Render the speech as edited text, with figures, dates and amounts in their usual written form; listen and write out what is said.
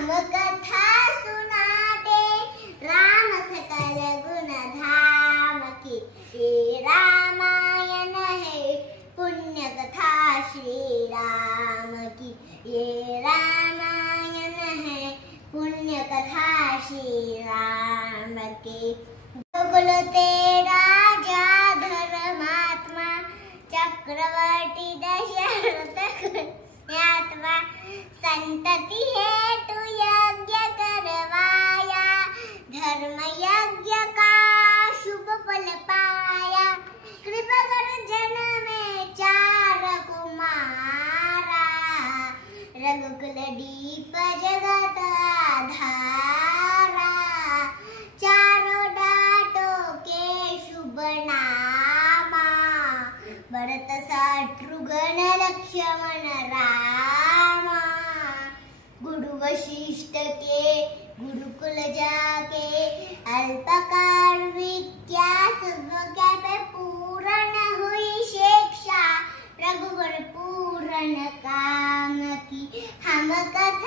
हम कथा सुनाते राम सकल गुण धाम की। ये रामायण है पुण्य कथा श्री राम की। ये रामायण है पुण्य कथा श्री राम की। गोकुल तेरा राजा धर्मात्मा चक्रवर्ती दशरथ आत्मा। संतति है तू यज्ञ करवाया धर्म यज्ञ का शुभ फल पाया। कृपा कर जन्म में 4 कुमारा रघुकुल दीप जगत आधारा। चारों डाटों के शुभ नामा भरत शत्रुघ्न लक्ष्मण रामा। गुरु वशिष्ठ के गुरुकुल जाके अल्पकाल विद्या सर्वज्ञ पे पूर्ण हुई शिक्षा। रघुवर पूर्ण काम की हम कथा